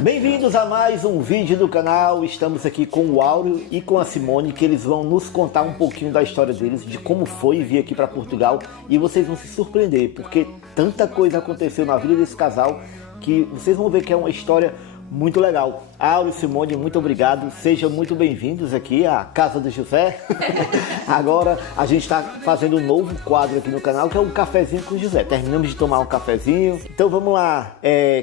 Bem-vindos a mais um vídeo do canal. Estamos aqui com o Áureo e com a Simone, que eles vão nos contar um pouquinho da história deles, de como foi vir aqui para Portugal, e vocês vão se surpreender, porque tanta coisa aconteceu na vida desse casal que vocês vão ver que é uma história muito legal. Áureo e Simone, muito obrigado. Sejam muito bem-vindos aqui à Casa do José. Agora a gente está fazendo um novo quadro aqui no canal, que é um cafezinho com o José. Terminamos de tomar um cafezinho. Então vamos lá.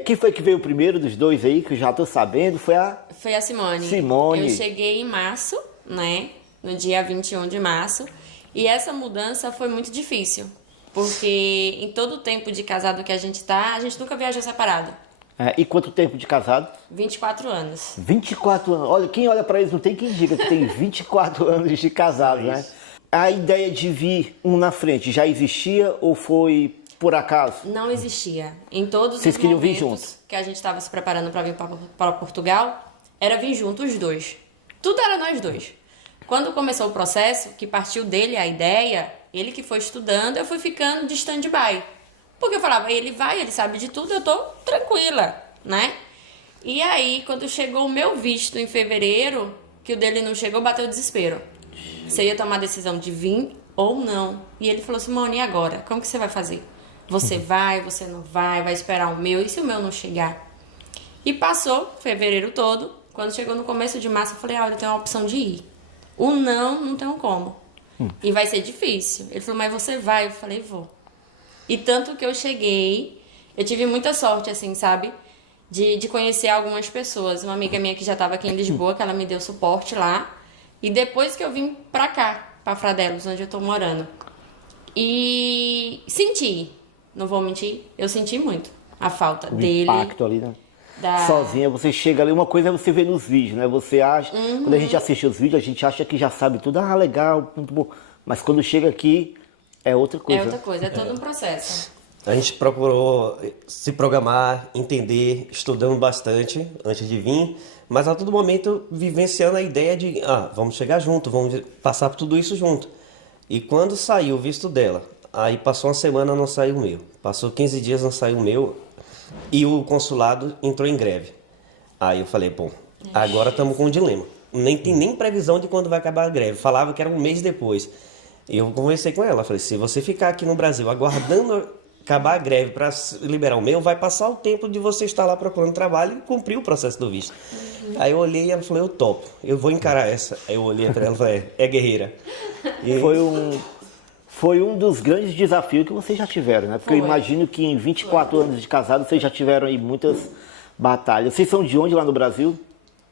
Quem foi que veio primeiro dos dois aí, que eu já estou sabendo? Foi a Simone. Simone. Eu cheguei em março, né? No dia 21 de março. E essa mudança foi muito difícil. Porque em todo o tempo de casado que a gente nunca viajou separado. E quanto tempo de casado? 24 anos. 24 anos. Olha, quem olha para eles não tem quem diga que tem 24 anos de casado, né? A ideia de vir um na frente já existia ou foi por acaso? Não existia. Em todos Vocês os queriam vir momentos juntos? que a gente estava se preparando para vir para Portugal, era vir juntos os dois. Tudo era nós dois. Quando começou o processo, que partiu dele a ideia, ele que foi estudando, eu fui ficando de stand-by. Porque eu falava, ele sabe de tudo, eu tô tranquila, né? E aí, quando chegou o meu visto em fevereiro, que o dele não chegou, bateu o desespero. Você ia tomar a decisão de vir ou não. E ele falou, Simone, e agora? Como que você vai fazer? Você vai, você não vai esperar o meu, e se o meu não chegar? E passou fevereiro todo, quando chegou no começo de março, eu falei, olha, tem uma opção de ir. O não tem como. E vai ser difícil. Ele falou, mas você vai? Eu falei, vou. E tanto que eu cheguei, eu tive muita sorte, assim, sabe? De conhecer algumas pessoas. Uma amiga minha que já estava aqui em Lisboa, que ela me deu suporte lá. E depois que eu vim pra cá, pra Fradelos, onde eu tô morando. E senti, não vou mentir, eu senti muito a falta dele. O impacto ali, né? Sozinha, você chega ali, uma coisa é você ver nos vídeos, né? Você acha, quando a gente assiste os vídeos, a gente acha que já sabe tudo, legal, muito bom. Mas quando chega aqui, é outra coisa. É outra coisa, é todo um processo. A gente procurou se programar, entender, estudando bastante antes de vir, mas a todo momento vivenciando a ideia de, vamos chegar junto, vamos passar por tudo isso junto. E quando saiu o visto dela, aí passou uma semana, não saiu o meu. Passou 15 dias, não saiu o meu, e o consulado entrou em greve. Aí eu falei, agora estamos com um dilema. Nem tem nem previsão de quando vai acabar a greve. Falava que era um mês depois. E eu conversei com ela, falei, se você ficar aqui no Brasil aguardando acabar a greve para liberar o meu, vai passar o tempo de você estar lá procurando trabalho e cumprir o processo do visto. Aí eu olhei e ela falou, eu topo, eu vou encarar essa. Aí eu olhei para ela e falei, é guerreira. E Foi um dos grandes desafios que vocês já tiveram, né? Porque eu imagino que em 24 anos de casado, vocês já tiveram aí muitas batalhas. Vocês são de onde lá no Brasil?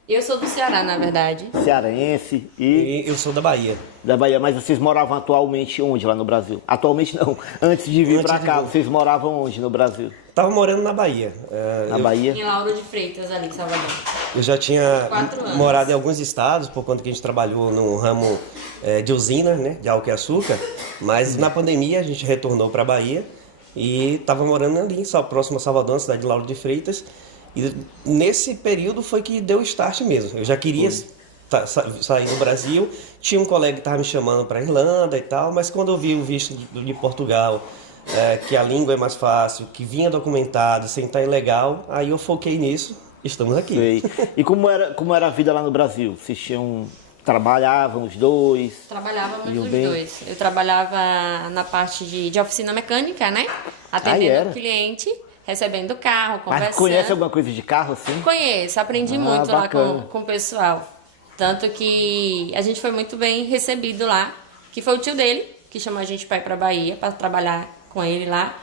Eu sou do Ceará, na verdade. Cearense E eu sou da Bahia. Da Bahia, mas vocês moravam atualmente onde lá no Brasil? Atualmente não, antes de vir pra cá, vocês moravam onde no Brasil? Tava morando na Bahia. Na Bahia? Em Lauro de Freitas, ali em Salvador. Eu já tinha 4 anos. morado em alguns estados, por conta que a gente trabalhou no ramo de usina, né, de álcool e açúcar, mas na pandemia a gente retornou para a Bahia e estava morando ali, próximo a Salvador, na cidade de Lauro de Freitas. E nesse período foi que deu o start mesmo. Eu já queria sair do Brasil, tinha um colega que estava me chamando para Irlanda e tal, mas quando eu vi o visto de Portugal, que a língua é mais fácil, que vinha documentado, sem estar ilegal, aí eu foquei nisso, estamos aqui. Sei. E como era a vida lá no Brasil? Vocês trabalhavam os dois? Trabalhávamos os dois. Eu trabalhava na parte de oficina mecânica, né? Atendendo o cliente, recebendo o carro, conversando. Mas conhece alguma coisa de carro assim? Conheço, aprendi muito lá bacana. com o pessoal. Tanto que a gente foi muito bem recebido lá, que foi o tio dele, que chamou a gente para ir para Bahia, para trabalhar com ele lá.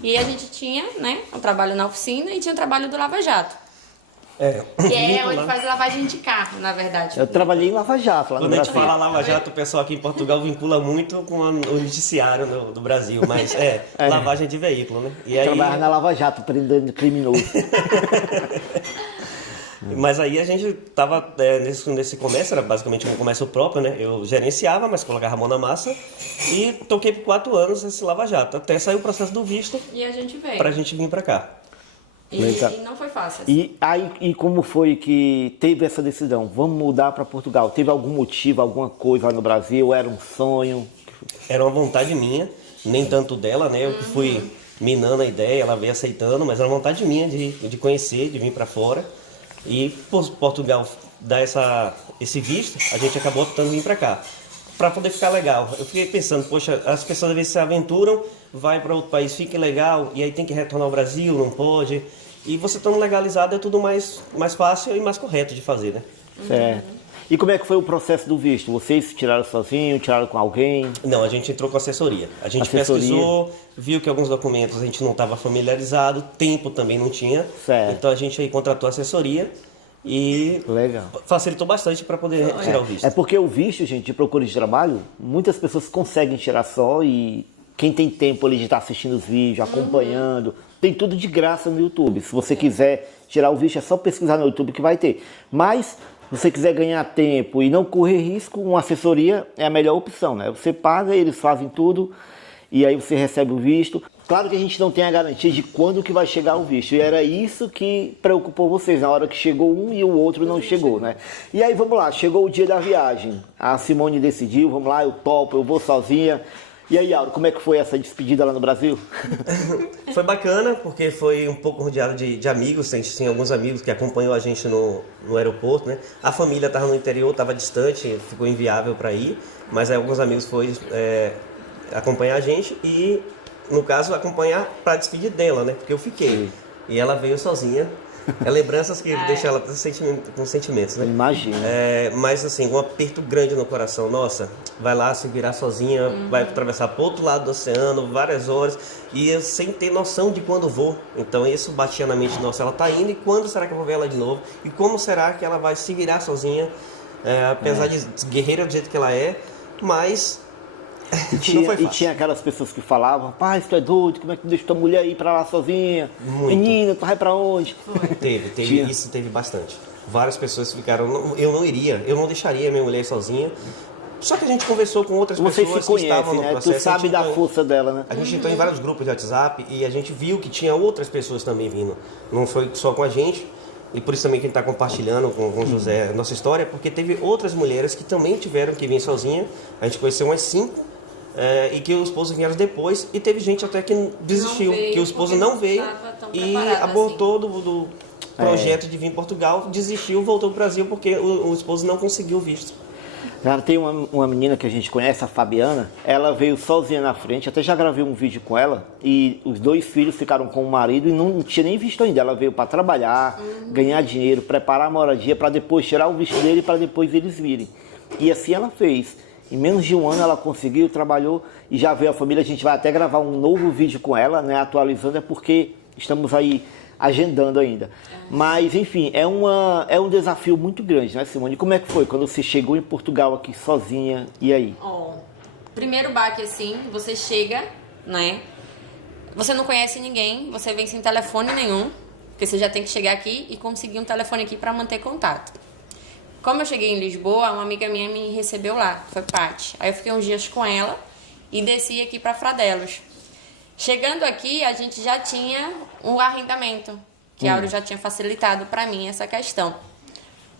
E a gente tinha, né, um trabalho na oficina e tinha um trabalho do Lava Jato. Que é onde faz lavagem de carro, na verdade. Eu trabalhei em Lava Jato lá no Brasil. Quando a gente fala Lava Jato, o pessoal aqui em Portugal vincula muito com o noticiário do Brasil, mas lavagem de veículo, né? E aí... Trabalhava na Lava Jato, prendendo criminoso. Mas aí a gente tava nesse comércio, era basicamente um comércio próprio, né? Eu gerenciava, mas colocava a mão na massa e toquei por 4 anos esse Lava Jato, até sair o processo do visto. E a gente veio. Pra gente vir pra cá. E não foi fácil. Assim. E como foi que teve essa decisão? Vamos mudar para Portugal? Teve algum motivo, alguma coisa lá no Brasil? Era um sonho? Era uma vontade minha, nem tanto dela, né? Eu que fui minando a ideia, ela veio aceitando, mas era uma vontade minha de conhecer, de vir pra fora. E por Portugal dar esse visto, a gente acabou optando vir para cá, para poder ficar legal. Eu fiquei pensando, poxa, as pessoas às vezes se aventuram, vai para outro país, fica legal, e aí tem que retornar ao Brasil, não pode. E você estando legalizado é tudo mais fácil e mais correto de fazer, né? Certo. E como é que foi o processo do visto? Vocês tiraram sozinho, tiraram com alguém? Não, a gente entrou com assessoria. A gente Assessoria. pesquisou, viu que alguns documentos a gente não estava familiarizado, tempo também não tinha. Certo. Então a gente aí contratou assessoria e Legal. facilitou bastante para poder tirar o visto. É porque o visto, gente, de procura de trabalho, muitas pessoas conseguem tirar só e quem tem tempo ali de estar assistindo os vídeos, acompanhando, tem tudo de graça no YouTube. Se você quiser tirar o visto, é só pesquisar no YouTube que vai ter. Mas se você quiser ganhar tempo e não correr risco, uma assessoria é a melhor opção, né? Você paga, eles fazem tudo e aí você recebe o visto. Claro que a gente não tem a garantia de quando que vai chegar o visto. E era isso que preocupou vocês, na hora que chegou um e o outro não chegou, né? E aí, vamos lá, chegou o dia da viagem. A Simone decidiu, vamos lá, eu topo, eu vou sozinha. E aí, Auro, como é que foi essa despedida lá no Brasil? Foi bacana, porque foi um pouco rodeado de amigos. A gente tinha alguns amigos que acompanhou a gente no aeroporto, né? A família estava no interior, estava distante, ficou inviável para ir. Mas aí alguns amigos foram acompanhar a gente e, no caso, acompanhar para despedir dela, né? Porque eu fiquei. E ela veio sozinha. É lembranças que deixam ela com sentimentos, né? Imagina. Mas assim, um aperto grande no coração. Nossa, vai lá se virar sozinha, vai atravessar para o outro lado do oceano, várias horas, e eu sem ter noção de quando vou. Então isso batia na mente, nossa, ela tá indo, e quando será que eu vou ver ela de novo? E como será que ela vai se virar sozinha? Apesar de guerreira do jeito que ela é, mas... E tinha aquelas pessoas que falavam, pai, tu é doido, como é que tu deixa tua mulher ir pra lá sozinha? Muito. Menina, tu vai pra onde? Isso teve bastante. Várias pessoas ficaram, eu não iria, eu não deixaria minha mulher sozinha. Só que a gente conversou com outras Vocês pessoas se que estavam conhecem, no né? processo. Tu sabe da força dela, né? A gente entrou em vários grupos de WhatsApp e a gente viu que tinha outras pessoas também vindo. Não foi só com a gente. E por isso também que a gente está compartilhando com o José a nossa história, porque teve outras mulheres que também tiveram que vir sozinha. A gente conheceu umas 5. E que o esposo vieram depois, e teve gente até que desistiu, que o esposo não veio e abortou assim. do projeto de vir em Portugal, desistiu, voltou para o Brasil porque o esposo não conseguiu visto. Já tem uma menina que a gente conhece, a Fabiana, ela veio sozinha na frente, até já gravei um vídeo com ela, e os 2 filhos ficaram com o marido e não tinha nem visto ainda. Ela veio para trabalhar, ganhar dinheiro, preparar a moradia, para depois tirar o visto dele, para depois eles virem. E assim ela fez. Em menos de 1 ano ela conseguiu, trabalhou e já veio a família. A gente vai até gravar um novo vídeo com ela, né, atualizando, é porque estamos aí agendando ainda. Mas, enfim, é um desafio muito grande, né, Simone? Como é que foi quando você chegou em Portugal aqui sozinha, e aí? Primeiro baque, assim, você chega, né, você não conhece ninguém, você vem sem telefone nenhum, porque você já tem que chegar aqui e conseguir um telefone aqui para manter contato. Como eu cheguei em Lisboa, uma amiga minha me recebeu lá, foi Paty. Aí eu fiquei uns dias com ela e desci aqui para Fradelos. Chegando aqui, a gente já tinha um arrendamento, que a Auro já tinha facilitado para mim essa questão.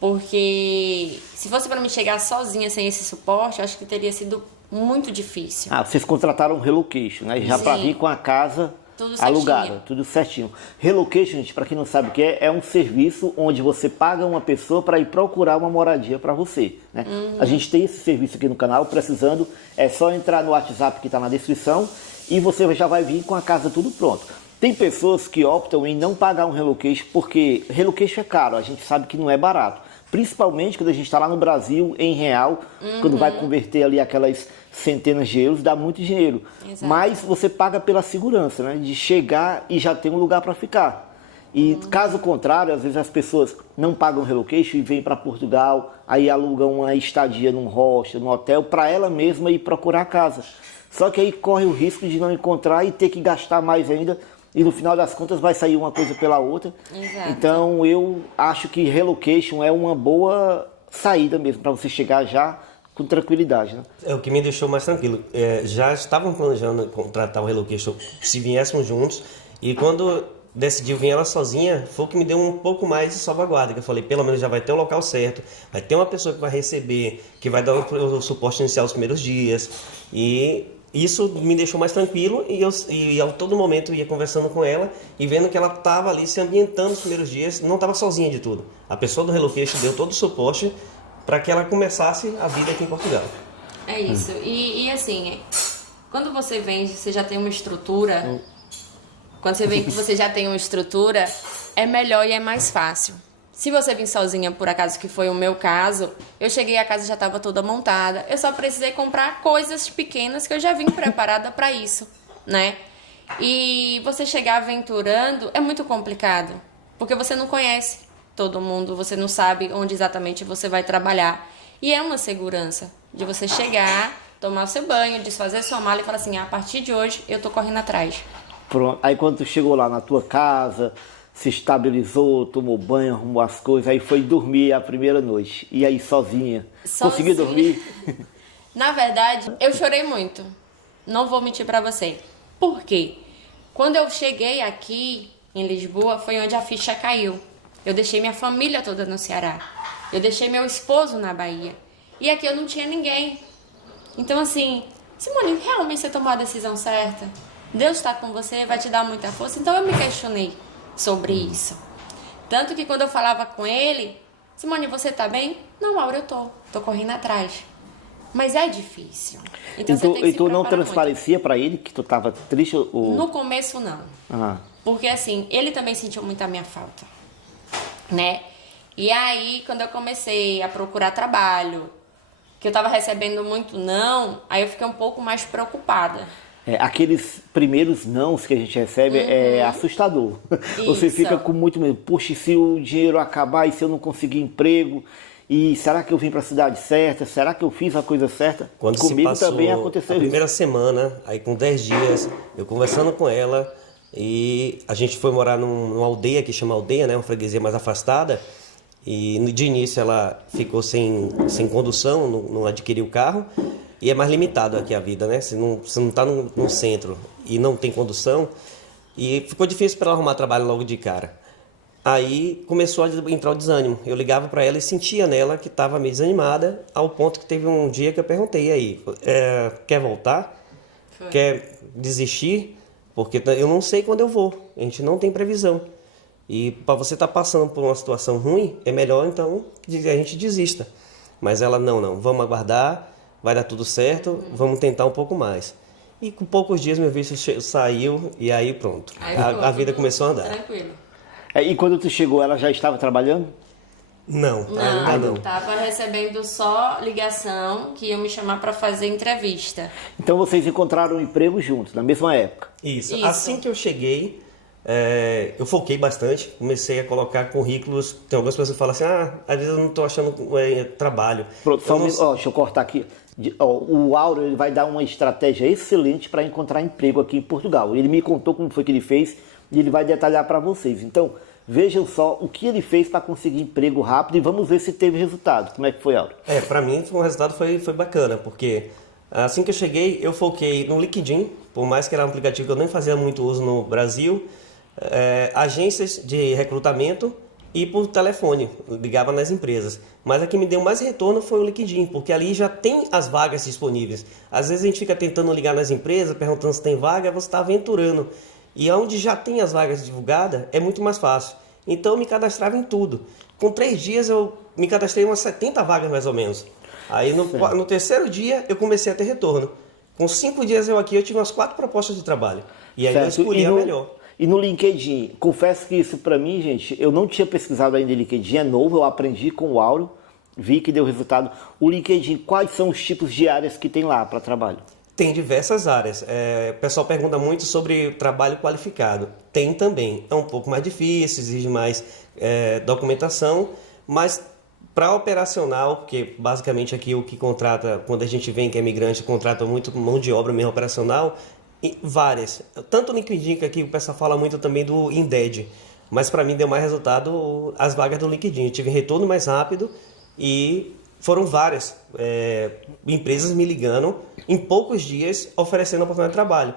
Porque se fosse para mim chegar sozinha sem esse suporte, eu acho que teria sido muito difícil. Vocês contrataram um relocation, né? Já para vir com a casa tudo alugada, certinho. tudo certinho. Relocation, gente, para quem não sabe o que é um serviço onde você paga uma pessoa para ir procurar uma moradia para você, né? A gente tem esse serviço aqui no canal, precisando, é só entrar no WhatsApp que está na descrição e você já vai vir com a casa tudo pronto. Tem pessoas que optam em não pagar um relocation porque relocation é caro, a gente sabe que não é barato. Principalmente quando a gente está lá no Brasil, em real, quando vai converter ali aquelas centenas de euros, dá muito dinheiro. Exato. Mas você paga pela segurança, né? De chegar e já ter um lugar para ficar. E caso contrário, às vezes as pessoas não pagam relocation e vêm para Portugal, aí alugam uma estadia num hostel, num hotel, para ela mesma ir procurar casa. Só que aí corre o risco de não encontrar e ter que gastar mais ainda. E no final das contas vai sair uma coisa pela outra. Exato. Então eu acho que relocation é uma boa saída mesmo, para você chegar já com tranquilidade, né? É o que me deixou mais tranquilo. Já estavam planejando contratar o relocation se viéssemos juntos, e quando decidiu vir ela sozinha, foi o que me deu um pouco mais de salvaguarda, que eu falei, pelo menos já vai ter o local certo, vai ter uma pessoa que vai receber, que vai dar o suporte inicial os primeiros dias, e Isso me deixou mais tranquilo e a todo momento eu ia conversando com ela e vendo que ela estava ali se ambientando nos primeiros dias, não estava sozinha de tudo. A pessoa do Relocation deu todo o suporte para que ela começasse a vida aqui em Portugal. É isso. E assim, quando você vem, você já tem uma estrutura. Quando você vem que você já tem uma estrutura, é melhor e é mais fácil. Se você vir sozinha, por acaso, que foi o meu caso, eu cheguei, a casa já estava toda montada. Eu só precisei comprar coisas pequenas que eu já vim preparada para isso, né? E você chegar aventurando é muito complicado, porque você não conhece todo mundo, você não sabe onde exatamente você vai trabalhar. E é uma segurança de você chegar, tomar o seu banho, desfazer sua mala e falar assim, a partir de hoje eu tô correndo atrás. Pronto. Aí quando tu chegou lá na tua casa, se estabilizou, tomou banho, arrumou as coisas, aí foi dormir a primeira noite. E aí sozinha? Conseguiu dormir? Na verdade, eu chorei muito. Não vou mentir pra você. Por quê? Quando eu cheguei aqui em Lisboa, foi onde a ficha caiu. Eu deixei minha família toda no Ceará. Eu deixei meu esposo na Bahia. E aqui eu não tinha ninguém. Então assim, Simone, realmente você tomou a decisão certa? Deus está com você, vai te dar muita força. Então eu me questionei sobre isso. Tanto que quando eu falava com ele, Simone, você tá bem? Não, Aura, eu tô correndo atrás. Mas é difícil. Então você tem que se tu não preparar transparecia para ele que tu tava triste? Ou... No começo não. Porque assim, ele também sentiu muito a minha falta, né? E aí, quando eu comecei a procurar trabalho, que eu tava recebendo muito não, aí eu fiquei um pouco mais preocupada. Aqueles primeiros nãos que a gente recebe é assustador. Você Isso. fica com muito medo. Puxa, e se o dinheiro acabar e se eu não conseguir emprego? E será que eu vim para a cidade certa? Será que eu fiz a coisa certa? Quando Comigo se passou também aconteceu a isso. primeira semana, aí com 10 dias, eu conversando com ela, e a gente foi morar numa aldeia que chama aldeia, né, uma freguesia mais afastada, e de início ela ficou sem condução, não adquiriu o carro, e é mais limitado aqui a vida, né? Você não está no centro e não tem condução, e ficou difícil para ela arrumar trabalho logo de cara. Aí começou a entrar o desânimo. Eu ligava para ela e sentia nela que estava meio desanimada, ao ponto que teve um dia que eu perguntei, aí, quer voltar? Foi. Quer desistir? Porque eu não sei quando eu vou, a gente não tem previsão. E para você estar passando por uma situação ruim, é melhor então que a gente desista. Mas ela, não, vamos aguardar, vai dar tudo certo, vamos tentar um pouco mais. E com poucos dias meu visto saiu e aí pronto, Aí a vida começou a andar. Tranquilo. E quando tu chegou, ela já estava trabalhando? Não, ainda não. Tava recebendo só ligação que iam me chamar para fazer entrevista. Então vocês encontraram um emprego juntos, na mesma época? Isso. Isso. Assim que eu cheguei, eu foquei bastante, comecei a colocar currículos. Tem algumas pessoas que falam assim, às vezes eu não estou achando trabalho. Pronto, deixa eu cortar aqui. O Auro ele vai dar uma estratégia excelente para encontrar emprego aqui em Portugal. Ele me contou como foi que ele fez e ele vai detalhar para vocês. Então, vejam só o que ele fez para conseguir emprego rápido e vamos ver se teve resultado. Como é que foi, Auro? Para mim o resultado foi bacana, porque assim que eu cheguei, eu foquei no LinkedIn, por mais que era um aplicativo que eu nem fazia muito uso no Brasil, agências de recrutamento e por telefone, ligava nas empresas. Mas a que me deu mais retorno foi o LinkedIn, porque ali já tem as vagas disponíveis. Às vezes a gente fica tentando ligar nas empresas, perguntando se tem vaga, você está aventurando. E onde já tem as vagas divulgadas, é muito mais fácil. Então eu me cadastrava em tudo. Com 3 dias eu me cadastrei em umas 70 vagas mais ou menos. Aí no terceiro dia eu comecei a ter retorno. Com 5 dias eu tive umas 4 propostas de trabalho. E aí eu escolhi a melhor. E no LinkedIn, confesso que isso para mim, gente, eu não tinha pesquisado ainda LinkedIn, é novo, eu aprendi com o Auro, vi que deu resultado. O LinkedIn, quais são os tipos de áreas que tem lá para trabalho? Tem diversas áreas. O pessoal pergunta muito sobre trabalho qualificado. Tem também. É um pouco mais difícil, exige mais documentação, mas para operacional, porque basicamente aqui o que contrata, quando a gente vem que é imigrante, contrata muito mão de obra mesmo operacional, várias. Tanto no LinkedIn, que aqui o pessoal fala muito também do Indeed, mas para mim deu mais resultado as vagas do LinkedIn. Eu tive retorno mais rápido e foram várias empresas me ligando em poucos dias oferecendo a oportunidade de trabalho.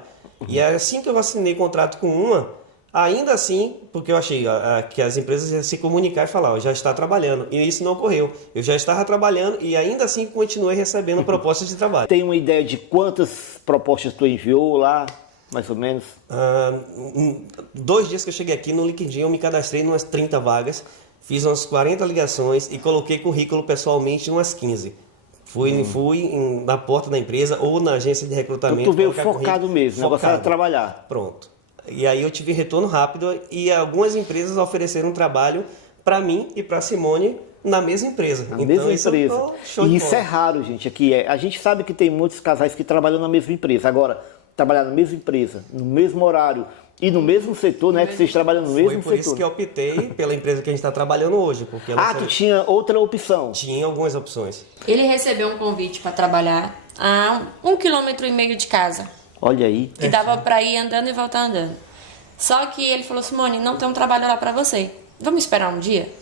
E assim que eu assinei contrato com uma, Ainda assim, porque eu achei que as empresas iam se comunicar e falar, ó, já está trabalhando. E isso não ocorreu. Eu já estava trabalhando e ainda assim continuei recebendo propostas de trabalho. Tem uma ideia de quantas propostas tu enviou lá, mais ou menos? 2 dias que eu cheguei aqui no LinkedIn, eu me cadastrei em umas 30 vagas, fiz umas 40 ligações e coloquei currículo pessoalmente em umas 15. Fui na porta da empresa ou na agência de recrutamento. Então tu veio focado mesmo, o negócio era trabalhar. Pronto. E aí eu tive retorno rápido e algumas empresas ofereceram trabalho para mim e para Simone na mesma empresa. Na mesma empresa. E isso é raro, gente. Aqui a gente sabe que tem muitos casais que trabalham na mesma empresa. Agora, trabalhar na mesma empresa, no mesmo horário e no mesmo setor, né? Que vocês trabalham no mesmo setor. Foi por isso que eu optei pela empresa que a gente está trabalhando hoje. Porque tu tinha outra opção? Tinha algumas opções. Ele recebeu um convite para trabalhar a 1,5 km de casa. Olha aí. Que dava para ir andando e voltar andando. Só que ele falou, Simone, não tem um trabalho lá para você. Vamos esperar um dia?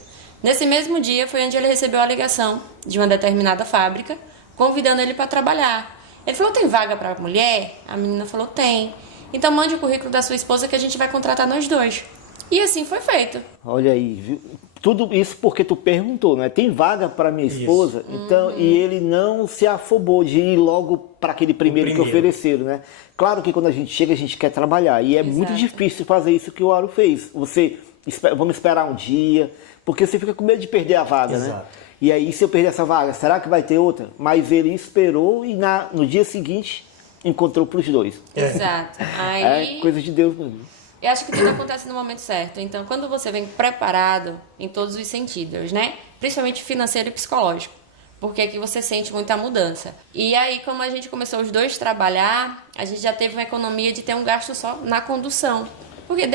Nesse mesmo dia foi onde ele recebeu a ligação de uma determinada fábrica, convidando ele para trabalhar. Ele falou, tem vaga para mulher? A menina falou, tem. Então mande o currículo da sua esposa que a gente vai contratar nós dois. E assim foi feito. Olha aí, viu? Tudo isso porque tu perguntou, né? Tem vaga para minha esposa? Isso. Então, e ele não se afobou de ir logo para aquele primeiro que ofereceram, né? Claro que quando a gente chega, a gente quer trabalhar. E é muito difícil fazer isso que o Auro fez. Vamos esperar um dia, porque você fica com medo de perder a vaga, né? E aí, se eu perder essa vaga, será que vai ter outra? Mas ele esperou e no dia seguinte encontrou para os dois. Exato. Aí... É coisa de Deus mesmo. Eu acho que tudo acontece no momento certo. Então, quando você vem preparado em todos os sentidos, né? Principalmente financeiro e psicológico. Porque aqui você sente muita mudança. E aí, como a gente começou os dois a trabalhar, a gente já teve uma economia de ter um gasto só na condução. Porque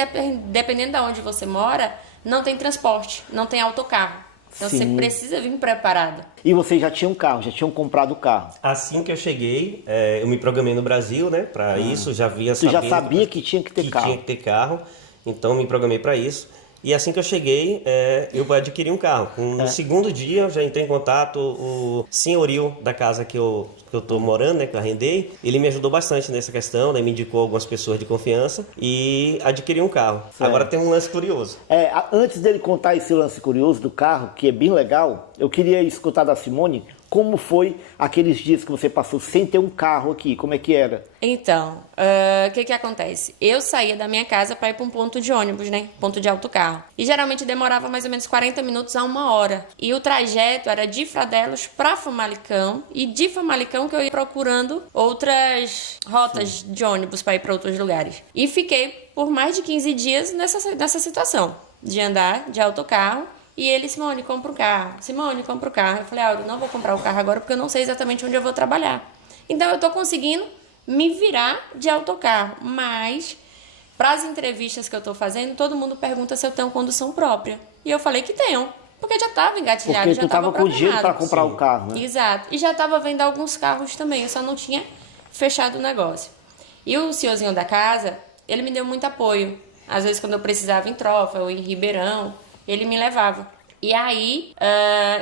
dependendo de onde você mora, não tem transporte, não tem autocarro. Então você precisa vir preparado. E vocês já tinham carro, já tinham comprado o carro? Assim que eu cheguei, eu me programei no Brasil, né? Para isso, já via sabendo... Tu já sabia que tinha que ter carro? Tinha que ter carro, então me programei para isso. E assim que eu cheguei, eu adquiri um carro. No segundo dia, eu já entrei em contato, o senhorio da casa que eu tô morando, né, que eu arrendei, ele me ajudou bastante nessa questão, né, me indicou algumas pessoas de confiança e adquiri um carro. Certo. Agora tem um lance curioso. Antes dele contar esse lance curioso do carro, que é bem legal, eu queria escutar da Simone como foi aqueles dias que você passou sem ter um carro aqui, como é que era? Então, o que acontece? Eu saía da minha casa para ir para um ponto de ônibus, né? Ponto de autocarro. E geralmente demorava mais ou menos 40 minutos a 1 hora. E o trajeto era de Fradelos para Famalicão e de Famalicão que eu ia procurando outras rotas de ônibus para ir para outros lugares. E fiquei por mais de 15 dias nessa situação de andar de autocarro. E ele, Simone, compra um carro. Simone, compra o carro. Eu falei, Auro, não vou comprar o carro agora porque eu não sei exatamente onde eu vou trabalhar. Então, eu tô conseguindo me virar de autocarro. Mas, para as entrevistas que eu tô fazendo, todo mundo pergunta se eu tenho condução própria. E eu falei que tenho. Porque já estava engatilhado, porque já estava com dinheiro para comprar o carro, né? Exato. E já estava vendo alguns carros também. Eu só não tinha fechado o negócio. E o senhorzinho da casa, ele me deu muito apoio. Às vezes, quando eu precisava em Trofa ou em Ribeirão, ele me levava. E aí,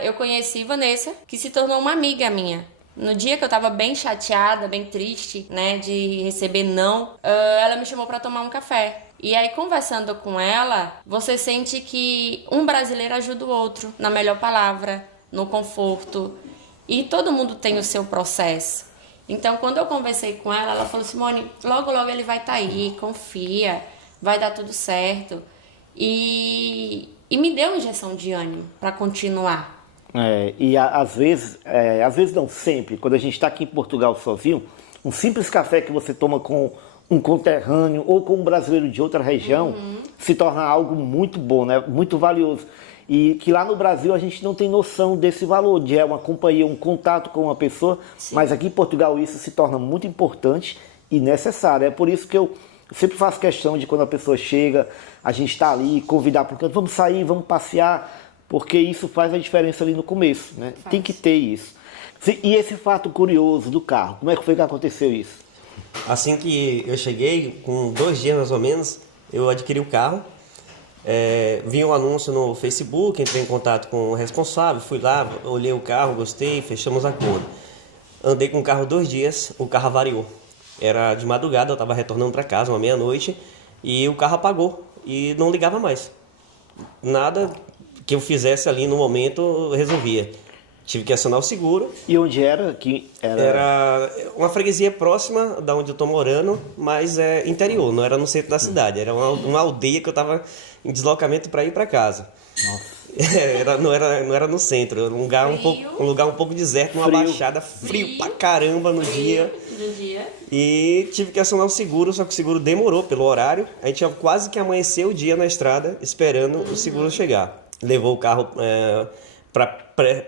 eu conheci Vanessa, que se tornou uma amiga minha. No dia que eu tava bem chateada, bem triste, né, de receber não, ela me chamou para tomar um café. E aí, conversando com ela, você sente que um brasileiro ajuda o outro, na melhor palavra, no conforto. E todo mundo tem o seu processo. Então, quando eu conversei com ela, ela falou, Simone, logo, logo ele vai estar aí, confia, vai dar tudo certo. E me deu uma injeção de ânimo para continuar. E às vezes não, sempre, quando a gente está aqui em Portugal sozinho, um simples café que você toma com um conterrâneo ou com um brasileiro de outra região se torna algo muito bom, né? Muito valioso. E que lá no Brasil a gente não tem noção desse valor, de uma companhia, um contato com uma pessoa, mas aqui em Portugal isso se torna muito importante e necessário. É por isso que eu sempre faço questão de quando a pessoa chega, a gente está ali, convidar para o canto, vamos sair, vamos passear, porque isso faz a diferença ali no começo, né? Tem que ter isso. E esse fato curioso do carro, como é que foi que aconteceu isso? Assim que eu cheguei, com 2 dias mais ou menos, eu adquiri o carro, vi um anúncio no Facebook, entrei em contato com o responsável, fui lá, olhei o carro, gostei, fechamos acordo. Andei com o carro 2 dias, o carro avariou. Era de madrugada, eu estava retornando para casa, uma meia-noite, e o carro apagou. e não ligava mais. Nada que eu fizesse ali no momento resolvia. Tive que acionar o seguro. E onde era? Era uma freguesia próxima da onde eu tô morando, mas é interior, não era no centro da cidade. Era uma aldeia que eu tava em deslocamento para ir para casa. Nossa. Não era no centro, era um lugar um pouco deserto, uma baixada, frio pra caramba no dia. E tive que acionar o seguro, só que o seguro demorou pelo horário. A gente quase que amanheceu o dia na estrada esperando o seguro chegar. Levou o carro para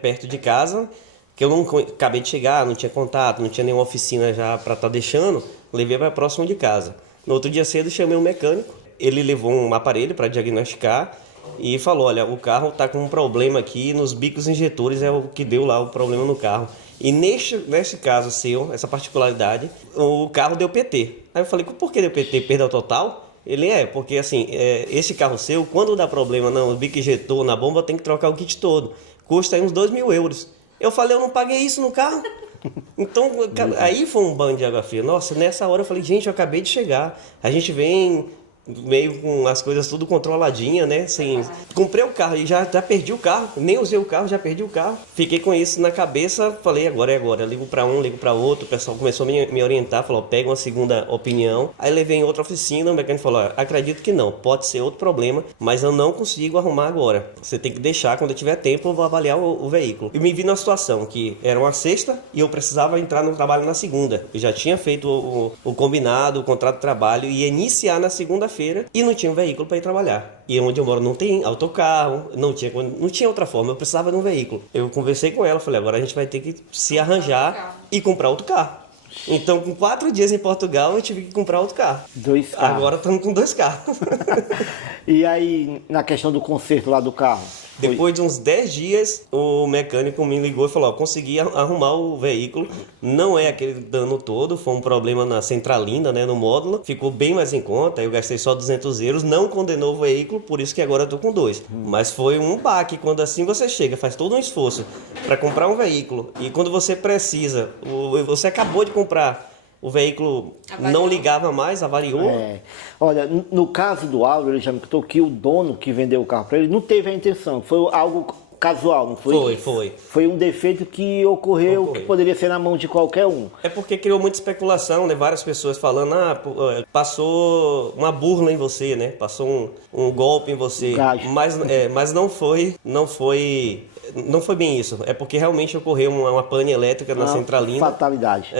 perto de casa, que eu não acabei de chegar, não tinha contato, não tinha nenhuma oficina já para estar deixando. Levei para próximo de casa. No outro dia cedo chamei um mecânico, ele levou um aparelho para diagnosticar e falou: olha, o carro está com um problema aqui nos bicos injetores, é o que deu lá o problema no carro. E neste caso seu, essa particularidade, o carro deu PT. Aí eu falei: por que deu PT? Perda total? Ele porque assim, esse carro seu, quando dá problema no bico injetor, na bomba, tem que trocar o kit todo. Custa aí uns 2.000 euros. Eu falei: eu não paguei isso no carro. Então, aí foi um banho de água fria. Nossa, nessa hora eu falei: gente, eu acabei de chegar. A gente vem meio com as coisas tudo controladinha, né? Assim, comprei o carro e já perdi o carro, nem usei o carro, já perdi o carro. Fiquei com isso na cabeça, falei: agora é agora. Ligo para um, ligo para outro. O pessoal começou a me orientar, falou: pega uma segunda opinião. Aí levei em outra oficina, o mecânico falou: acredito que não, pode ser outro problema, mas eu não consigo arrumar agora. Você tem que deixar, quando eu tiver tempo eu vou avaliar o veículo. E me vi na situação que era uma sexta e eu precisava entrar no trabalho na segunda. Eu já tinha feito o combinado, o contrato de trabalho, e ia iniciar na segunda-feira e não tinha um veículo para ir trabalhar. E onde eu moro não tem autocarro, não tinha outra forma, eu precisava de um veículo. Eu conversei com ela, falei: agora a gente vai ter que se arranjar e comprar outro carro. Então, com 4 dias em Portugal, eu tive que comprar outro carro. 2 carros. Agora estamos com 2 carros. E aí, na questão do conserto lá do carro? Depois de uns 10 dias, o mecânico me ligou e falou: consegui arrumar o veículo. Não é aquele dano todo, foi um problema na centralina, né, no módulo. Ficou bem mais em conta, eu gastei só 200 euros, não condenou o veículo, por isso que agora eu tô com 2. Mas foi um baque, quando assim você chega, faz todo um esforço para comprar um veículo. E quando você precisa, você acabou de comprar, o veículo não ligava mais, avariou. Olha, no caso do Álvaro, ele já me contou que o dono que vendeu o carro para ele não teve a intenção, foi algo casual, não foi? Foi. Foi um defeito que ocorreu, que poderia ser na mão de qualquer um. É porque criou muita especulação, né? Várias pessoas falando: passou uma burla em você, né? Passou um golpe em você. Mas não foi bem isso. É porque realmente ocorreu uma pane elétrica na centralina. Fatalidade.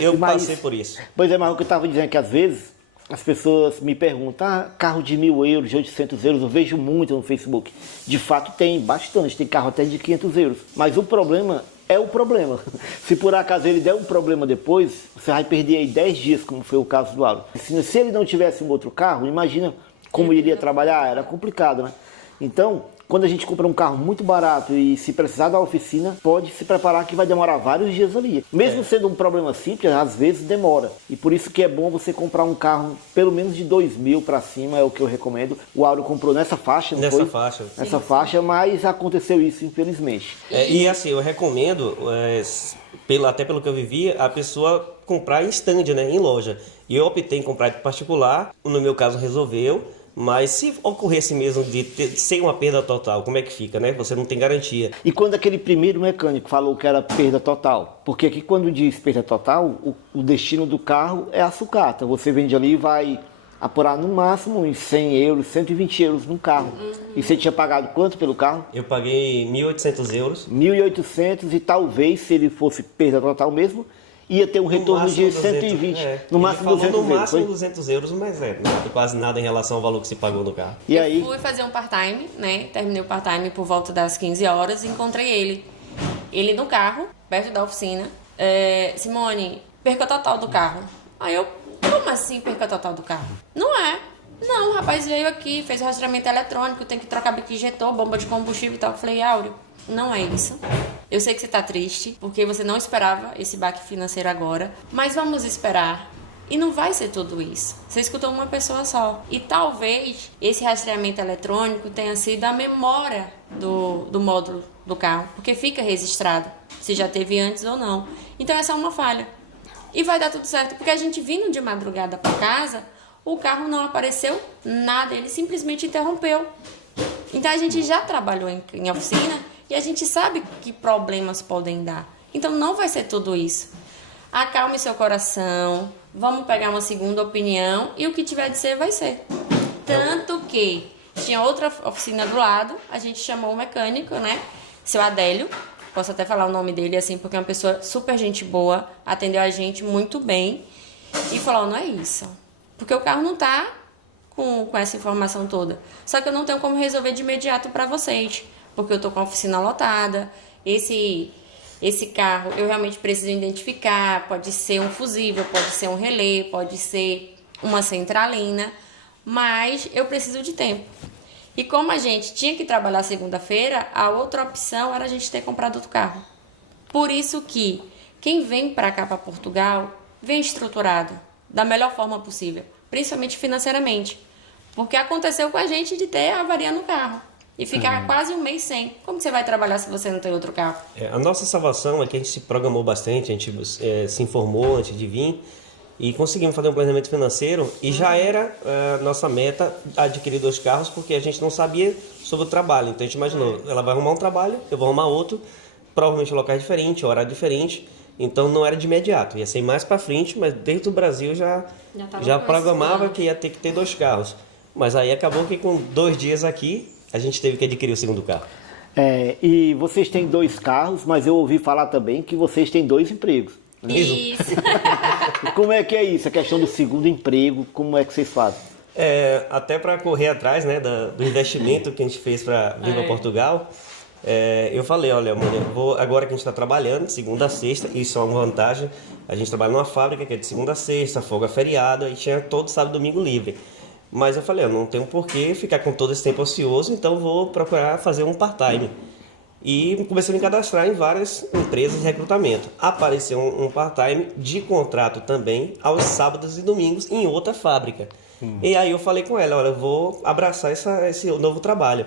Eu passei por isso. Pois é, mas o que eu estava dizendo é que às vezes as pessoas me perguntam: carro de 1.000 euros, de 800 euros, eu vejo muito no Facebook. De fato tem bastante, tem carro até de 500 euros. Mas o problema é o problema. Se por acaso ele der um problema depois, você vai perder aí 10 dias, como foi o caso do Álvaro. Se ele não tivesse um outro carro, imagina como iria trabalhar, era complicado, né? Então, quando a gente compra um carro muito barato e se precisar da oficina, pode se preparar que vai demorar vários dias ali. Mesmo sendo um problema simples, às vezes demora. E por isso que é bom você comprar um carro pelo menos de 2.000 para cima, é o que eu recomendo. O Áureo comprou nessa faixa, não foi? Nessa faixa, mas aconteceu isso, infelizmente. E assim, eu recomendo, até pelo que eu vivi, a pessoa comprar em stand, né, em loja. E eu optei em comprar de particular, no meu caso resolveu. Mas se ocorresse mesmo de ser uma perda total, como é que fica, né? Você não tem garantia. E quando aquele primeiro mecânico falou que era perda total? Porque aqui quando diz perda total, o destino do carro é a sucata. Você vende ali e vai apurar no máximo uns 100 euros, 120 euros num carro. E você tinha pagado quanto pelo carro? Eu paguei 1.800 euros. 1.800 e talvez, se ele fosse perda total mesmo, ia ter um retorno de 120, no máximo 200 euros. No máximo 200 euros, mas não é quase nada em relação ao valor que se pagou no carro. E aí? Eu fui fazer um part-time, né? Terminei o part-time por volta das 15 horas e encontrei ele. Ele no carro, perto da oficina. Simone, perca total do carro. Aí eu: como assim perca total do carro? Não é. Não, o rapaz veio aqui, fez o rastreamento eletrônico, tem que trocar bico injetor, bomba de combustível e tal. Eu falei: Áureo, não é isso. Eu sei que você tá triste, porque você não esperava esse baque financeiro agora, mas vamos esperar. E não vai ser tudo isso. Você escutou uma pessoa só. E talvez esse rastreamento eletrônico tenha sido a memória do módulo do carro, porque fica registrado se já teve antes ou não. Então essa é uma falha. E vai dar tudo certo, porque a gente vindo de madrugada para casa, o carro não apareceu nada, ele simplesmente interrompeu. Então a gente já trabalhou em oficina e a gente sabe que problemas podem dar. Então não vai ser tudo isso. Acalme seu coração, vamos pegar uma segunda opinião e o que tiver de ser, vai ser. Tanto que tinha outra oficina do lado, a gente chamou o mecânico, né? Seu Adélio, posso até falar o nome dele assim, porque é uma pessoa super gente boa, atendeu a gente muito bem e falou, não é isso. Porque o carro não tá com essa informação toda. Só que eu não tenho como resolver de imediato para vocês, porque eu tô com a oficina lotada, esse carro eu realmente preciso identificar, pode ser um fusível, pode ser um relé, pode ser uma centralina, mas eu preciso de tempo. E como a gente tinha que trabalhar segunda-feira, a outra opção era a gente ter comprado outro carro. Por isso que quem vem para cá, para Portugal, vem estruturado da melhor forma possível, principalmente financeiramente. Porque aconteceu com a gente de ter a avaria no carro e ficar quase um mês sem. Como que você vai trabalhar se você não tem outro carro? A nossa salvação é que a gente se programou bastante, a gente se informou antes de vir e conseguimos fazer um planejamento financeiro e já era nossa meta adquirir 2 carros porque a gente não sabia sobre o trabalho. Então a gente imaginou, ela vai arrumar um trabalho, eu vou arrumar outro, provavelmente locais diferentes, horário diferente. Então não era de imediato, ia ser mais para frente, mas desde o Brasil já programava que ia ter que ter 2 carros. Mas aí acabou que com 2 dias aqui a gente teve que adquirir o segundo carro. E vocês têm 2 carros, mas eu ouvi falar também que vocês têm 2 empregos. Isso. Como é que é isso? A questão do segundo emprego, como é que vocês fazem? Até para correr atrás, né, do investimento que a gente fez para vir para Portugal, eu falei, olha, mano, agora que a gente está trabalhando, segunda a sexta, isso é uma vantagem, a gente trabalha numa fábrica que é de segunda a sexta, folga feriado, e tinha todo sábado e domingo livre. Mas eu falei, eu não tenho por que ficar com todo esse tempo ocioso, então vou procurar fazer um part-time. E comecei a me cadastrar em várias empresas de recrutamento. Apareceu um part-time de contrato também aos sábados e domingos em outra fábrica. E aí eu falei com ela, olha, eu vou abraçar esse novo trabalho.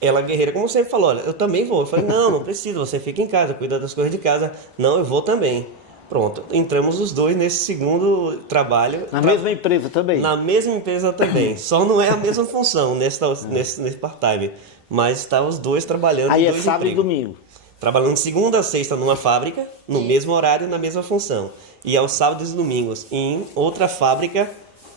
Ela, guerreira, como sempre, falou, olha, eu também vou. Eu falei, não precisa, você fica em casa, cuida das coisas de casa. Não, eu vou também. Pronto, entramos os 2 nesse segundo trabalho. Na mesma empresa também? Na mesma empresa também, só não é a mesma função nesse part-time. Mas está os 2 trabalhando aí em 2 é sábado empregos. e domingo? Trabalhando de segunda a sexta numa fábrica, no mesmo horário, na mesma função. E aos sábados e domingos em outra fábrica,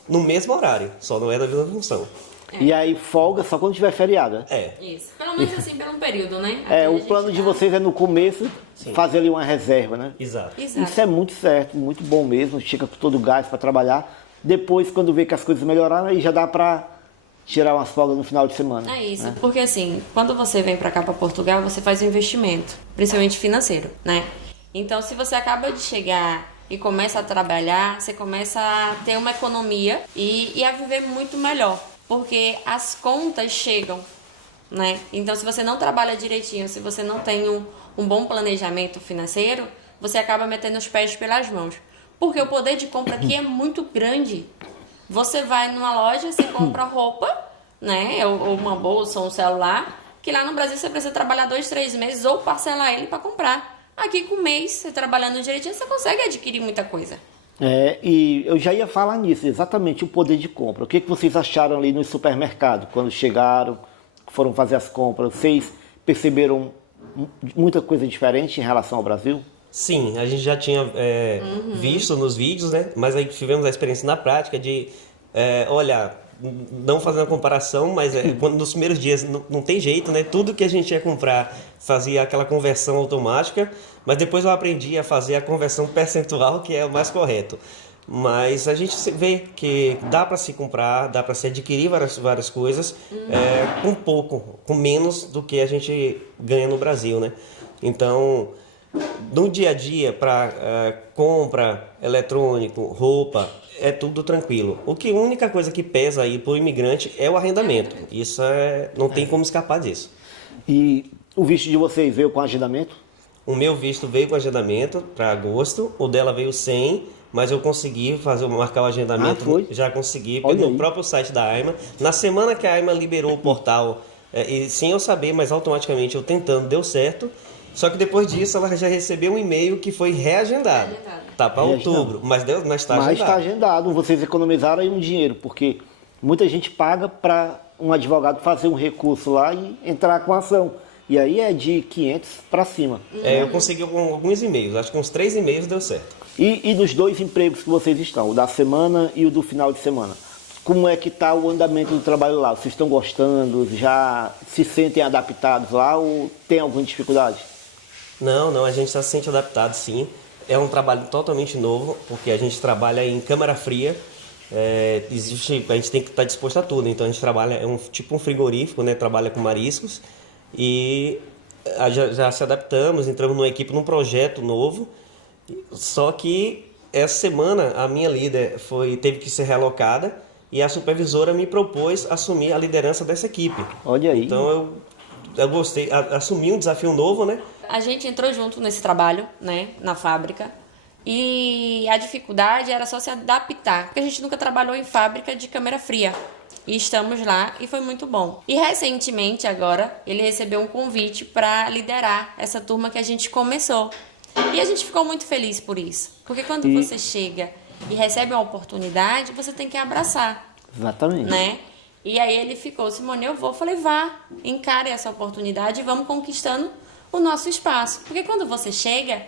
no mesmo horário, só não é na mesma função. E aí folga só quando tiver feriado, né? Isso. Pelo menos assim, por um período, né? O plano de vocês é no começo fazer ali uma reserva, né? Exato. Isso é muito certo, muito bom mesmo. Chega com todo o gás para trabalhar. Depois, quando vê que as coisas melhoraram, aí já dá para tirar umas folgas no final de semana. É isso, porque assim, quando você vem pra cá, pra Portugal, você faz um investimento, principalmente financeiro, né? Então, se você acaba de chegar e começa a trabalhar, você começa a ter uma economia e a viver muito melhor, porque as contas chegam, né? Então, se você não trabalha direitinho, se você não tem um bom planejamento financeiro, você acaba metendo os pés pelas mãos, porque o poder de compra aqui é muito grande. Você vai numa loja, você compra roupa, né? Ou uma bolsa, ou um celular, que lá no Brasil você precisa trabalhar 2, 3 meses ou parcelar ele para comprar. Aqui com um mês, você trabalhando direitinho, você consegue adquirir muita coisa. E eu já ia falar nisso, exatamente o poder de compra. O que vocês acharam ali no supermercado, quando chegaram, foram fazer as compras? Vocês perceberam muita coisa diferente em relação ao Brasil? Sim, a gente já tinha visto nos vídeos, né? Mas aí tivemos a experiência na prática de, olha, não fazendo a comparação, mas quando nos primeiros dias não tem jeito, né? Tudo que a gente ia comprar fazia aquela conversão automática, mas depois eu aprendi a fazer a conversão percentual, que é o mais correto. Mas a gente vê que dá para se comprar, dá para se adquirir várias coisas com pouco, com menos do que a gente ganha no Brasil, né? Então, no dia a dia, para compra, eletrônico, roupa, é tudo tranquilo. A única coisa que pesa aí para o imigrante é o arrendamento. Isso não tem como escapar disso. E o visto de vocês veio com agendamento? O meu visto veio com agendamento para agosto, o dela veio sem, mas eu consegui marcar o agendamento. Foi? Já consegui Olha no aí. próprio site da AIMA. Na semana que a AIMA liberou o portal, e sem eu saber, mas automaticamente eu tentando, deu certo. Só que depois disso ela já recebeu um e-mail que foi reagendado. Tá para outubro, mas está agendado. Mas está agendado, vocês economizaram aí um dinheiro, porque muita gente paga para um advogado fazer um recurso lá e entrar com a ação. E aí é de 500 para cima. Eu consegui alguns e-mails, acho que uns 3 e-mails deu certo. E dos 2 empregos que vocês estão, o da semana e o do final de semana, como é que está o andamento do trabalho lá? Vocês estão gostando? Já se sentem adaptados lá ou tem alguma dificuldade? Não, a gente já se sente adaptado, sim. É um trabalho totalmente novo, porque a gente trabalha em câmara fria. A gente tem que estar disposto a tudo. Então a gente trabalha, tipo um frigorífico, né? Trabalha com mariscos e já se adaptamos, entramos numa equipe, num projeto novo. Só que essa semana a minha líder teve que ser relocada e a supervisora me propôs assumir a liderança dessa equipe. Olha aí. Então eu gostei, assumi um desafio novo, né? A gente entrou junto nesse trabalho, né, na fábrica, e a dificuldade era só se adaptar, porque a gente nunca trabalhou em fábrica de câmara fria. E estamos lá e foi muito bom. E recentemente agora ele recebeu um convite para liderar essa turma que a gente começou. E a gente ficou muito feliz por isso. Porque quando você chega e recebe uma oportunidade, você tem que abraçar. Exatamente. Né? E aí ele ficou, Simone, eu vou. Eu falei, vá, encare essa oportunidade e vamos conquistando o nosso espaço. Porque quando você chega,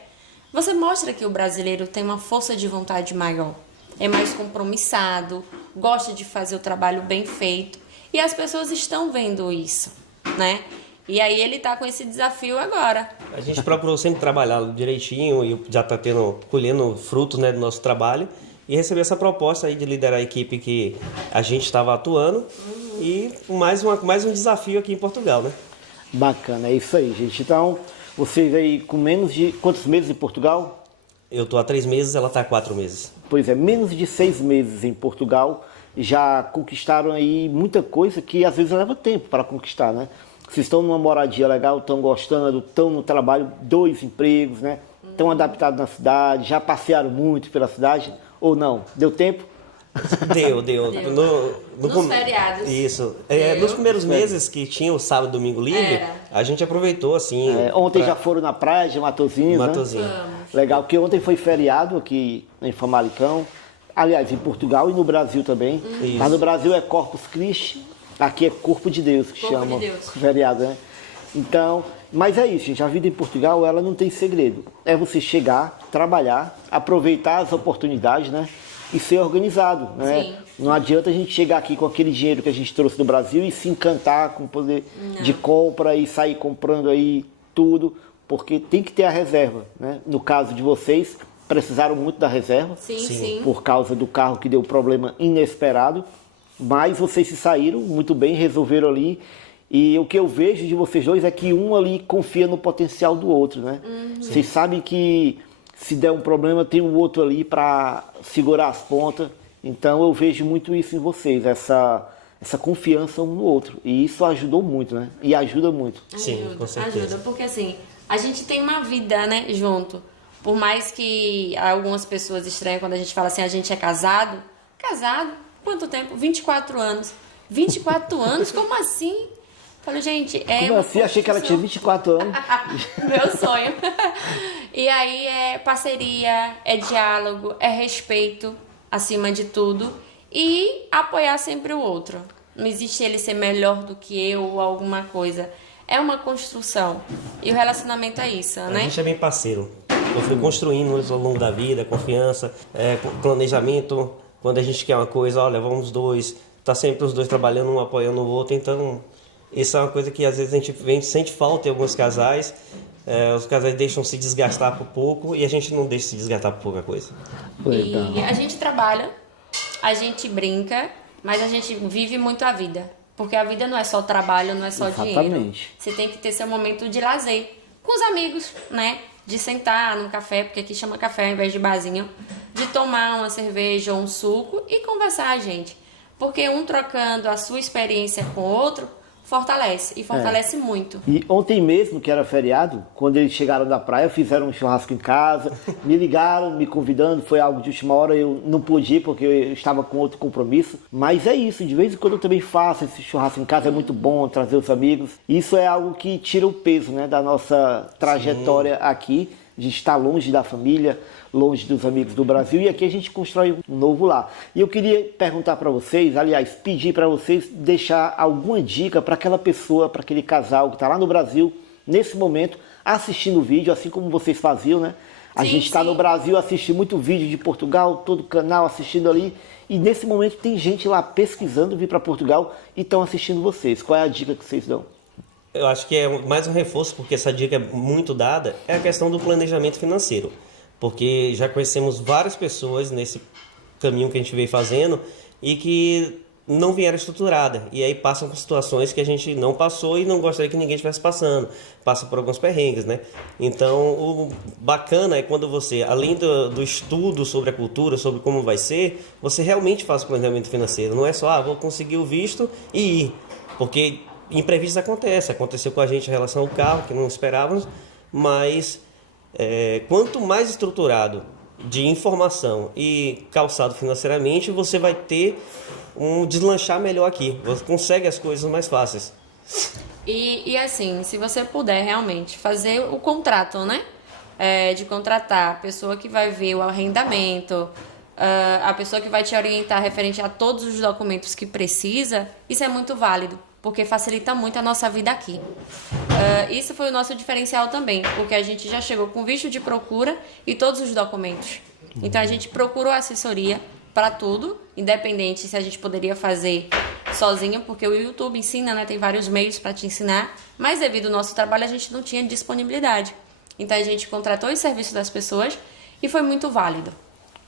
você mostra que o brasileiro tem uma força de vontade maior. É mais compromissado, gosta de fazer o trabalho bem feito. E as pessoas estão vendo isso, né? E aí ele tá com esse desafio agora. A gente procurou sempre trabalhar direitinho e já tá colhendo frutos, né, do nosso trabalho. E receber essa proposta aí de liderar a equipe que a gente estava atuando. E mais um desafio aqui em Portugal, né? Bacana, é isso aí, gente. Então, vocês aí com menos de quantos meses em Portugal? Eu tô há 3 meses, ela tá há 4 meses. Pois é, menos de 6 meses em Portugal, já conquistaram aí muita coisa que às vezes leva tempo para conquistar, né? Vocês estão numa moradia legal, estão gostando, estão no trabalho, 2 empregos, né? Estão adaptados na cidade, já passearam muito pela cidade ou não? Deu tempo? Deu. Nos feriados. Isso. Nos primeiros meses que tinha o sábado e domingo livre, a gente aproveitou assim. Ontem já foram na praia de Matosinhos, Matosinhos. né? Legal, porque ontem foi feriado aqui em Famalicão. Aliás, em Portugal e no Brasil também. Mas no Brasil é Corpus Christi, aqui é Corpo de Deus, que chama feriado, né? Então, mas é isso, gente. A vida em Portugal, ela não tem segredo. É você chegar, trabalhar, aproveitar as oportunidades, né? E ser organizado, né? Sim. Não adianta a gente chegar aqui com aquele dinheiro que a gente trouxe do Brasil e se encantar com o poder de compra e sair comprando aí tudo, porque tem que ter a reserva, né? No caso de vocês, precisaram muito da reserva, Sim. por causa do carro que deu problema inesperado, mas vocês se saíram muito bem, resolveram ali. E o que eu vejo de vocês dois é que um ali confia no potencial do outro, né? Vocês sabem que se der um problema, tem um outro ali para segurar as pontas. Então eu vejo muito isso em vocês, essa confiança um no outro. E isso ajudou muito, né? E ajuda muito. Sim, com certeza. Ajuda, porque assim, a gente tem uma vida, né, junto. Por mais que algumas pessoas estranhem quando a gente fala assim, a gente é casado. Casado? Quanto tempo? 24 anos. 24 anos? Como assim? Falei, gente, Como assim? Achei que ela tinha 24 anos. Meu sonho. E aí é parceria, é diálogo, é respeito acima de tudo e apoiar sempre o outro. Não existe ele ser melhor do que eu ou alguma coisa. É uma construção. E o relacionamento é isso, né? A gente é bem parceiro. Eu fui construindo isso ao longo da vida, confiança, planejamento. Quando a gente quer uma coisa, olha, vamos os dois. Tá sempre os dois trabalhando, um apoiando o outro. Então, isso é uma coisa que às vezes a gente sente falta em alguns casais. Os casais deixam se desgastar por pouco e a gente não deixa se desgastar por pouca coisa. E a gente trabalha, a gente brinca, mas a gente vive muito a vida. Porque a vida não é só trabalho, não é só dinheiro. Você tem que ter seu momento de lazer com os amigos, né? De sentar num café, porque aqui chama café ao invés de barzinho. De tomar uma cerveja ou um suco e conversar, gente. Porque um trocando a sua experiência com o outro, fortalece. E fortalece muito. E ontem mesmo, que era feriado, quando eles chegaram da praia, fizeram um churrasco em casa, me ligaram, me convidando, foi algo de última hora, eu não pude ir porque eu estava com outro compromisso. Mas é isso, de vez em quando eu também faço esse churrasco em casa, é muito bom trazer os amigos. Isso é algo que tira o peso, né, da nossa trajetória aqui. A gente está longe da família, longe dos amigos do Brasil, e aqui a gente constrói um novo lar. E eu queria perguntar para vocês, aliás, pedir para vocês deixar alguma dica para aquela pessoa, para aquele casal que está lá no Brasil, nesse momento, assistindo o vídeo, assim como vocês faziam, né? A gente está no Brasil, assiste muito vídeo de Portugal, todo canal assistindo ali, e nesse momento tem gente lá pesquisando vir para Portugal e estão assistindo vocês. Qual é a dica que vocês dão? Eu acho que é mais um reforço, porque essa dica é muito dada, é a questão do planejamento financeiro. Porque já conhecemos várias pessoas nesse caminho que a gente veio fazendo e que não vieram estruturada. E aí passam por situações que a gente não passou e não gostaria que ninguém estivesse passando. Passa por alguns perrengues, né? Então, o bacana é quando você, além do estudo sobre a cultura, sobre como vai ser, você realmente faz o planejamento financeiro. Não é só, vou conseguir o visto e ir. Porque imprevistos acontecem. Aconteceu com a gente em relação ao carro, que não esperávamos, mas quanto mais estruturado de informação e calçado financeiramente, você vai ter um deslanchar melhor aqui. Você consegue as coisas mais fáceis. E assim, se você puder realmente fazer o contrato, né? De contratar a pessoa que vai ver o arrendamento, a pessoa que vai te orientar referente a todos os documentos que precisa, isso é muito válido, porque facilita muito a nossa vida aqui. Isso foi o nosso diferencial também, porque a gente já chegou com visto de procura e todos os documentos. Então a gente procurou assessoria para tudo, independente se a gente poderia fazer sozinho, porque o YouTube ensina, né? Tem vários meios para te ensinar, mas devido ao nosso trabalho a gente não tinha disponibilidade. Então a gente contratou os serviços das pessoas e foi muito válido.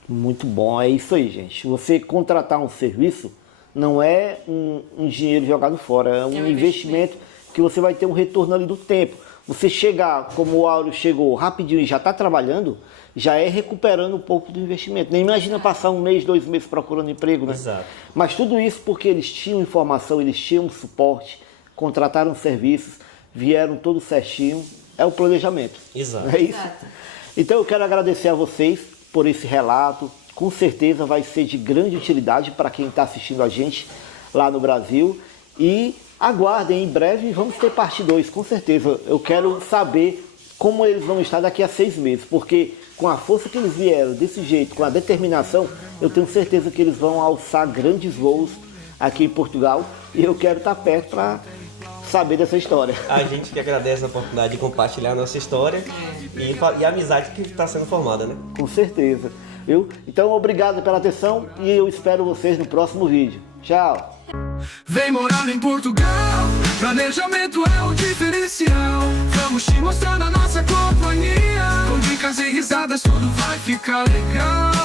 Muito bom, é isso aí, gente. Você contratar um serviço não é um dinheiro jogado fora, é um investimento que você vai ter um retorno ali do tempo. Você chegar, como o Áureo chegou rapidinho e já está trabalhando, já é recuperando um pouco do investimento. Nem imagina passar 1 mês, 2 meses procurando emprego, né? Exato. Mas tudo isso porque eles tinham informação, eles tinham suporte, contrataram serviços, vieram tudo certinho. É o planejamento. Exato. É isso? Exato. Então eu quero agradecer a vocês por esse relato. Com certeza vai ser de grande utilidade para quem está assistindo a gente lá no Brasil. E aguardem, em breve vamos ter parte 2, com certeza. Eu quero saber como eles vão estar daqui a 6 meses, porque com a força que eles vieram, desse jeito, com a determinação, eu tenho certeza que eles vão alçar grandes voos aqui em Portugal. E eu quero estar perto para saber dessa história. A gente que agradece a oportunidade de compartilhar a nossa história e a amizade que está sendo formada, né? Com certeza. Viu? Então, obrigado pela atenção e eu espero vocês no próximo vídeo. Tchau! Vem morar em Portugal, planejamento é o diferencial. Vamos te mostrar a nossa companhia, com dicas e risadas tudo vai ficar legal.